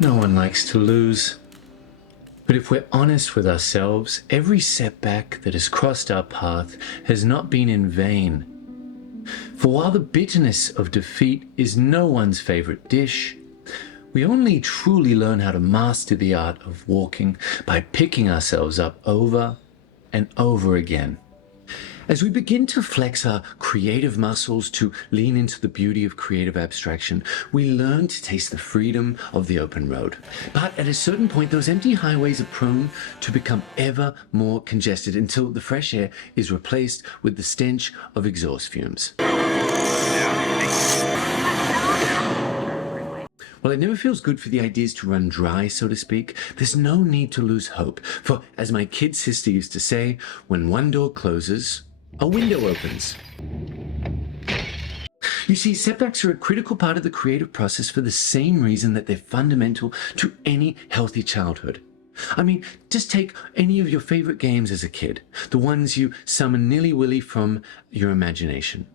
No one likes to lose. But if we're honest with ourselves, every setback that has crossed our path has not been in vain. For while the bitterness of defeat is no one's favorite dish, we only truly learn how to master the art of walking by picking ourselves up over and over again. As we begin to flex our creative muscles to lean into the beauty of creative abstraction, we learn to taste the freedom of the open road. But at a certain point, those empty highways are prone to become ever more congested until the fresh air is replaced with the stench of exhaust fumes. While it never feels good for the ideas to run dry, so to speak, there's no need to lose hope. For, as my kid sister used to say, when one door closes, a window opens. You see, setbacks are a critical part of the creative process for the same reason that they're fundamental to any healthy childhood. I mean, just take any of your favorite games as a kid, the ones you summon nilly-willy from your imagination.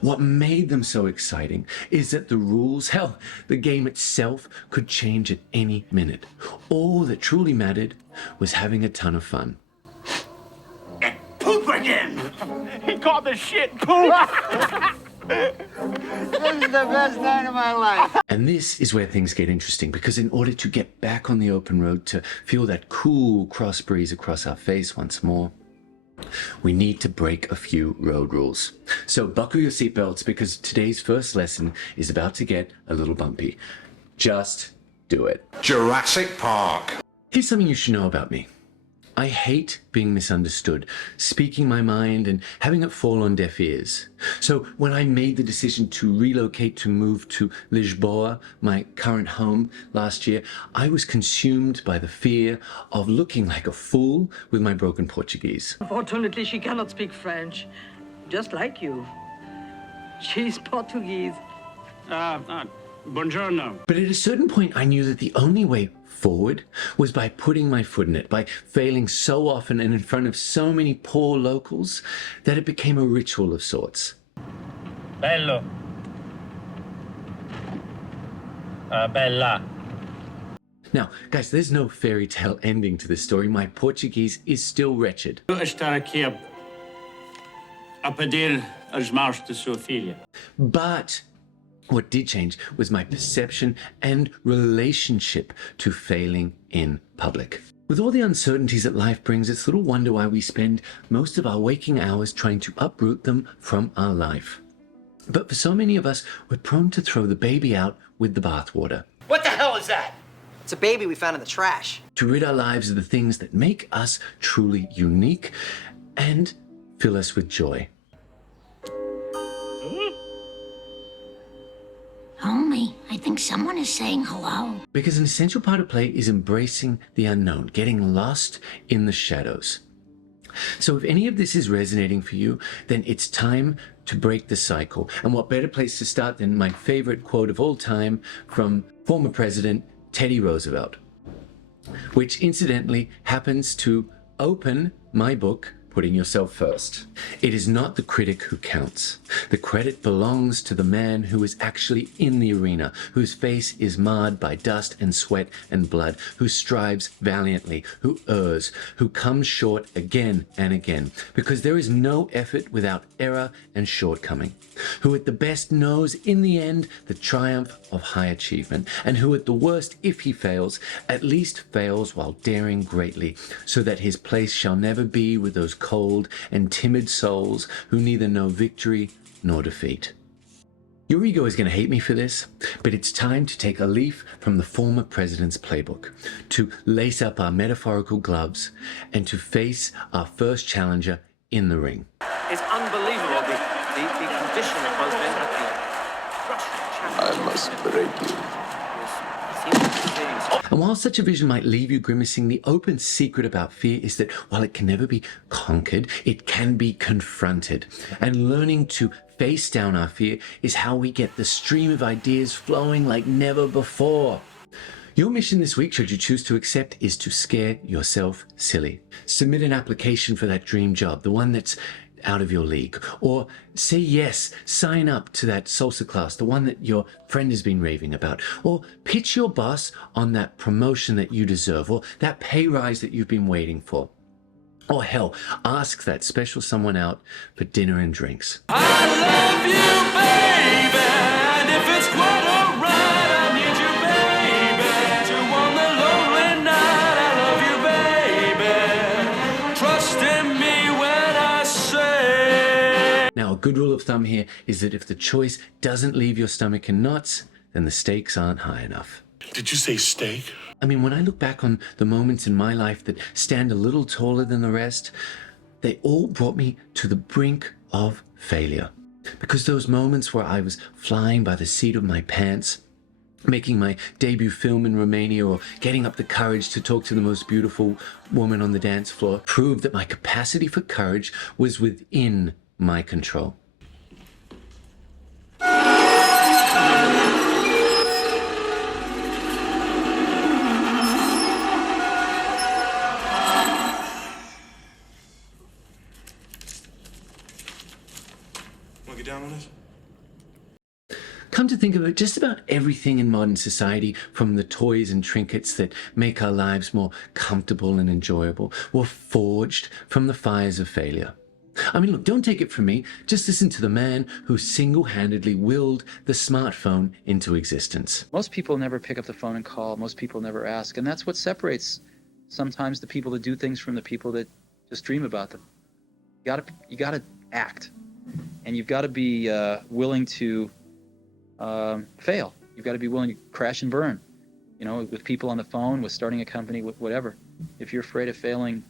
What made them so exciting is that the rules, hell, the game itself could change at any minute. All that truly mattered was having a ton of fun. Poop again! He called the shit poop! This is the best night of my life. And this is where things get interesting, because in order to get back on the open road, to feel that cool cross breeze across our face once more, we need to break a few road rules. So buckle your seatbelts, because today's first lesson is about to get a little bumpy. Just do it. Jurassic Park. Here's something you should know about me. I hate being misunderstood, speaking my mind and having it fall on deaf ears. So when I made the decision to relocate to move to Lisboa, my current home, last year, I was consumed by the fear of looking like a fool with my broken Portuguese. Unfortunately, she cannot speak French, just like you. She's Portuguese. Buongiorno. But at a certain point, I knew that the only way forward was by putting my foot in it, by failing so often and in front of so many poor locals that it became a ritual of sorts. Bello. Bella. Now, guys, there's no fairy tale ending to this story. My Portuguese is still wretched. Estar aqui a pedir as mãos de sua filha. But what did change was my perception and relationship to failing in public. With all the uncertainties that life brings, it's little wonder why we spend most of our waking hours trying to uproot them from our life. But for so many of us, we're prone to throw the baby out with the bathwater. What the hell is that? It's a baby we found in the trash. To rid our lives of the things that make us truly unique and fill us with joy. Homie, I think someone is saying hello. Because an essential part of play is embracing the unknown, getting lost in the shadows. So if any of this is resonating for you, then it's time to break the cycle. And what better place to start than my favorite quote of all time from former President Teddy Roosevelt, which incidentally happens to open my book, Putting Yourself First. It is not the critic who counts. The credit belongs to the man who is actually in the arena, whose face is marred by dust and sweat and blood, who strives valiantly, who errs, who comes short again and again, because there is no effort without error and shortcoming, who at the best knows in the end the triumph of high achievement, and who at the worst, if he fails, at least fails while daring greatly, so that his place shall never be with those cold and timid souls who neither know victory nor defeat. Your ego is going to hate me for this, but it's time to take a leaf from the former president's playbook, to lace up our metaphorical gloves, and to face our first challenger in the ring. It's unbelievable, the condition of both men have been. I must break you. And while such a vision might leave you grimacing, the open secret about fear is that while it can never be conquered, it can be confronted. And learning to face down our fear is how we get the stream of ideas flowing like never before. Your mission this week, should you choose to accept, is to scare yourself silly. Submit an application for that dream job, the one that's out of your league. Or say yes, sign up to that salsa class, the one that your friend has been raving about. Or pitch your boss on that promotion that you deserve, or that pay rise that you've been waiting for. Or hell, ask that special someone out for dinner and drinks. I love you, baby, and if it's quite alright, I need you, baby, to on the lonely night. I love you, baby, trust in me when I say. Now, a good rule of thumb here is that if the choice doesn't leave your stomach in knots, then the stakes aren't high enough. Did you say steak? I mean, when I look back on the moments in my life that stand a little taller than the rest, they all brought me to the brink of failure. Because those moments where I was flying by the seat of my pants, making my debut film in Romania, or getting up the courage to talk to the most beautiful woman on the dance floor, proved that my capacity for courage was within my control. Want to get down on this? Come to think of it, just about everything in modern society, from the toys and trinkets that make our lives more comfortable and enjoyable, were forged from the fires of failure. I mean, look, don't take it from me. Just listen to the man who single-handedly willed the smartphone into existence. Most people never pick up the phone and call. Most people never ask. And that's what separates sometimes the people that do things from the people that just dream about them. You gotta act. And you've got to be willing to fail. You've got to be willing to crash and burn, you know, with people on the phone, with starting a company, with whatever. If you're afraid of failing,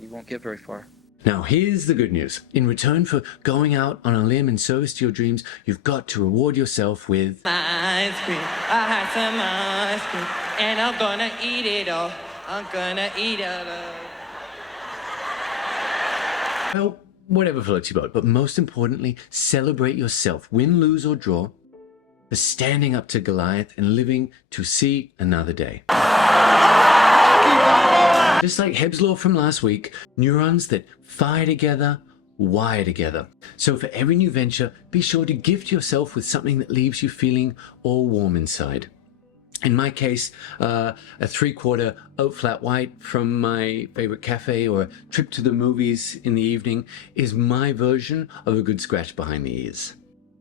you won't get very far. Now, here's the good news. In return for going out on a limb in service to your dreams, you've got to reward yourself with Ice cream, I had some ice cream, and I'm gonna eat it all. I'm gonna eat it all. well, whatever floats your boat. But most importantly, celebrate yourself, win, lose, or draw, for standing up to Goliath and living to see another day. Just like Hebb's law from last week, neurons that fire together, wire together. So for every new venture, be sure to gift yourself with something that leaves you feeling all warm inside. In my case, a 3/4 oat flat white from my favorite cafe, or a trip to the movies in the evening, is my version of a good scratch behind the ears.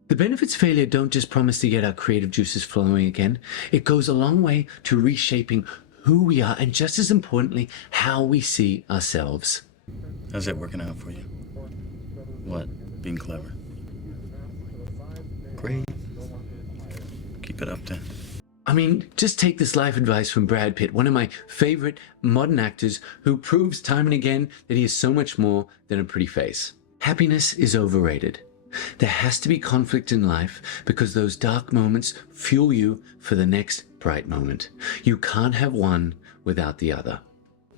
The benefits of failure don't just promise to get our creative juices flowing again. It goes a long way to reshaping who we are, and just as importantly, how we see ourselves. How's that working out for you? What? Being clever? Great. Keep it up then. I mean, just take this life advice from Brad Pitt, one of my favorite modern actors, who proves time and again that he is so much more than a pretty face. Happiness is overrated. There has to be conflict in life, because those dark moments fuel you for the next bright moment. You can't have one without the other.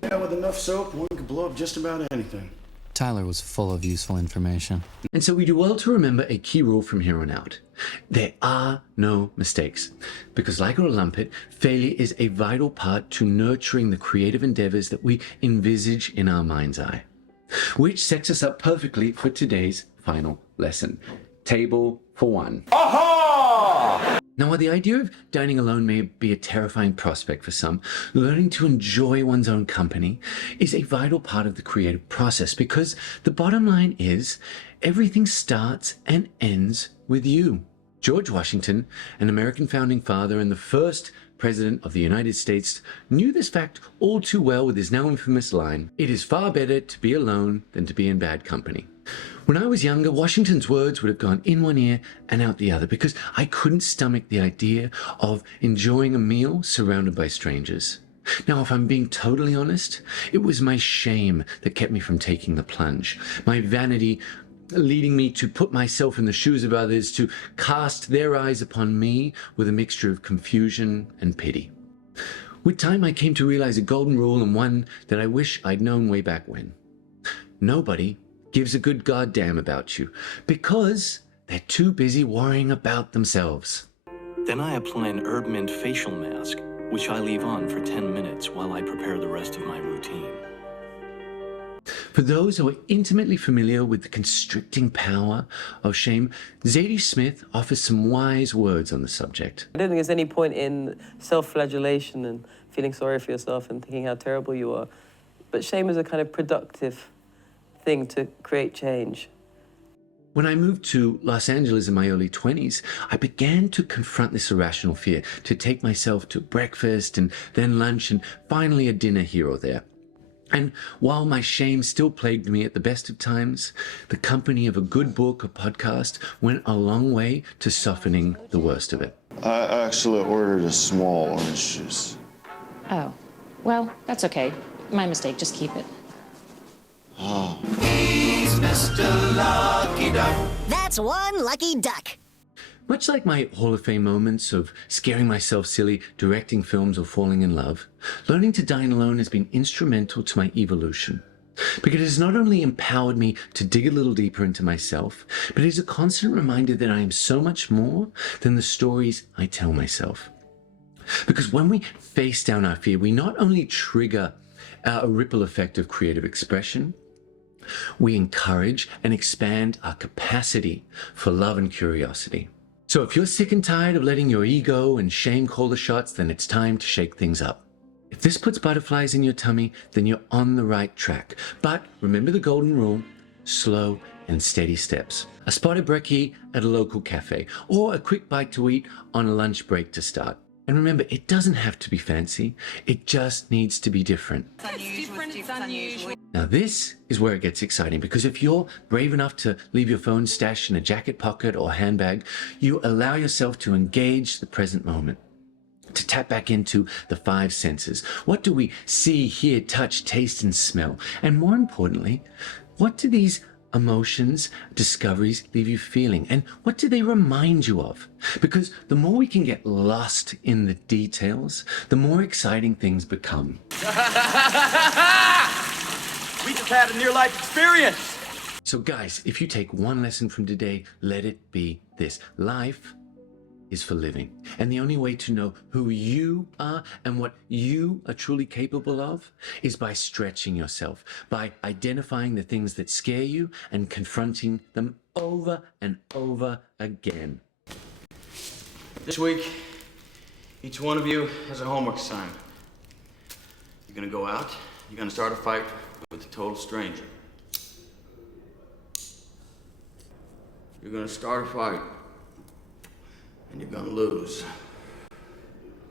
Yeah, with enough soap, one could blow up just about anything. Tyler was full of useful information. And so we do well to remember a key rule from here on out. There are no mistakes. Because like a lumpet, failure is a vital part to nurturing the creative endeavors that we envisage in our mind's eye. Which sets us up perfectly for today's final lesson. Table for one. Aha! Now, while the idea of dining alone may be a terrifying prospect for some, learning to enjoy one's own company is a vital part of the creative process, because the bottom line is everything starts and ends with you. George Washington, an American founding father and the first President of the United States, knew this fact all too well with his now infamous line, "It is far better to be alone than to be in bad company." When I was younger, Washington's words would have gone in one ear and out the other, because I couldn't stomach the idea of enjoying a meal surrounded by strangers. Now, if I'm being totally honest, it was my shame that kept me from taking the plunge. My vanity leading me to put myself in the shoes of others, to cast their eyes upon me with a mixture of confusion and pity. With time, I came to realize a golden rule, and one that I wish I'd known way back when. Nobody gives a good goddamn about you, because they're too busy worrying about themselves. Then I apply an herb mint facial mask, which I leave on for 10 minutes while I prepare the rest of my routine. For those who are intimately familiar with the constricting power of shame, Zadie Smith offers some wise words on the subject. I don't think there's any point in self-flagellation and feeling sorry for yourself and thinking how terrible you are. But shame is a kind of productive thing to create change. When I moved to Los Angeles in my early 20s, I began to confront this irrational fear, to take myself to breakfast and then lunch and finally a dinner here or there. And while my shame still plagued me at the best of times, the company of a good book or podcast went a long way to softening the worst of it. I actually ordered a small orange juice. Oh, well, that's okay. My mistake, just keep it. Oh. He's Mr. Lucky Duck. That's one lucky duck. Much like my Hall of Fame moments of scaring myself silly, directing films, or falling in love, learning to dine alone has been instrumental to my evolution. Because it has not only empowered me to dig a little deeper into myself, but it is a constant reminder that I am so much more than the stories I tell myself. Because when we face down our fear, we not only trigger a ripple effect of creative expression, we encourage and expand our capacity for love and curiosity. So if you're sick and tired of letting your ego and shame call the shots, then it's time to shake things up. If this puts butterflies in your tummy, then you're on the right track. But remember the golden rule: slow and steady steps. A spot of brekkie at a local cafe, or a quick bite to eat on a lunch break to start. And remember, it doesn't have to be fancy. It just needs to be different. It's unusual. Now this is where it gets exciting, because if you're brave enough to leave your phone stashed in a jacket pocket or handbag, you allow yourself to engage the present moment, to tap back into the five senses. What do we see, hear, touch, taste, and smell? And more importantly, what do these emotions, discoveries leave you feeling? And what do they remind you of? Because the more we can get lost in the details, the more exciting things become. We just had a near-life experience. So guys, if you take one lesson from today, let it be this: life is for living. And the only way to know who you are and what you are truly capable of is by stretching yourself, by identifying the things that scare you and confronting them over and over again. This week, each one of you has a homework assignment. You're gonna go out, you're gonna start a fight with a total stranger. You're gonna start a fight, and you're gonna lose.